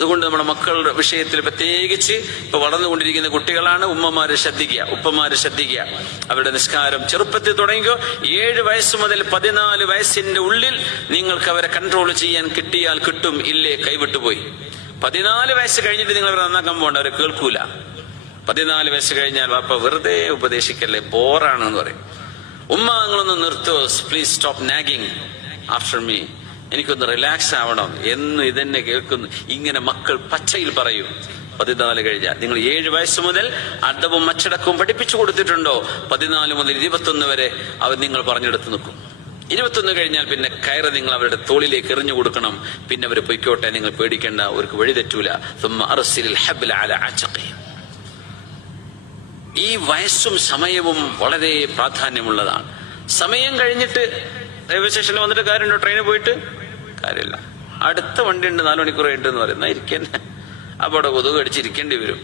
അതുകൊണ്ട് നമ്മുടെ മക്കളുടെ വിഷയത്തിൽ പ്രത്യേകിച്ച് ഇപ്പൊ വളർന്നുകൊണ്ടിരിക്കുന്ന കുട്ടികളാണ് ഉമ്മമാര് ശ്രദ്ധിക്കുക, ഉപ്പമാര് ശ്രദ്ധിക്കുക. അവരുടെ നിസ്കാരം ചെറുപ്പത്തിൽ തുടങ്ങിയോ 7 വയസ്സ് മുതൽ 14 വയസ്സിന്റെ ഉള്ളിൽ നിങ്ങൾക്ക് അവരെ കൺട്രോൾ ചെയ്യാൻ കിട്ടിയാൽ കിട്ടും, ഇല്ലേ കൈവിട്ടുപോയി. 14 വയസ്സ് കഴിഞ്ഞിട്ട് നിങ്ങൾ അവരെ നന്നാക്കാൻ പോകണ്ട, അവരെ കേൾക്കൂല. 14 വയസ്സ് കഴിഞ്ഞാൽ വാപ്പ വെറുതെ ഉപദേശിക്കല്ലേ, ബോറാണെന്ന് പറയും. ഉമ്മ നിങ്ങളൊന്ന് നിർത്തോ, please stop nagging after me, എനിക്കൊന്ന് റിലാക്സ് ആവണം എന്ന് ഇതെന്നെ കേൾക്കുന്നു. ഇങ്ങനെ മക്കൾ പച്ചയിൽ പറയും. 14 കഴിഞ്ഞാൽ നിങ്ങൾ 7 വയസ്സ് മുതൽ അടവും അച്ചടക്കവും പഠിപ്പിച്ചു കൊടുത്തിട്ടുണ്ടോ, 14 മുതൽ 21 വരെ അവർ നിങ്ങൾ പറഞ്ഞെടുത്ത് നിൽക്കും. 21 കഴിഞ്ഞാൽ പിന്നെ കയറ് നിങ്ങൾ അവരുടെ തോളിലേക്ക് എറിഞ്ഞു കൊടുക്കണം. പിന്നെ അവർ പൊയ്ക്കോട്ടെ, നിങ്ങൾ പേടിക്കേണ്ട, അവർക്ക് വഴി തെറ്റൂല. ഈ വയസ്സും സമയവും വളരെ പ്രാധാന്യമുള്ളതാണ്. സമയം കഴിഞ്ഞിട്ട് റെയിൽവേ സ്റ്റേഷനിൽ വന്നിട്ട് കാര്യമുണ്ടോ? ട്രെയിനിൽ പോയിട്ട് കാര്യമില്ല. അടുത്ത വണ്ടി ഉണ്ട്, 4 മണിക്കൂർ കഴിഞ്ഞിട്ട് എന്ന് പറയുന്ന ഇരിക്കന്നെ, അപ്പോൾ അവിടെ കൊതുക് അടിച്ചിരിക്കേണ്ടി വരും.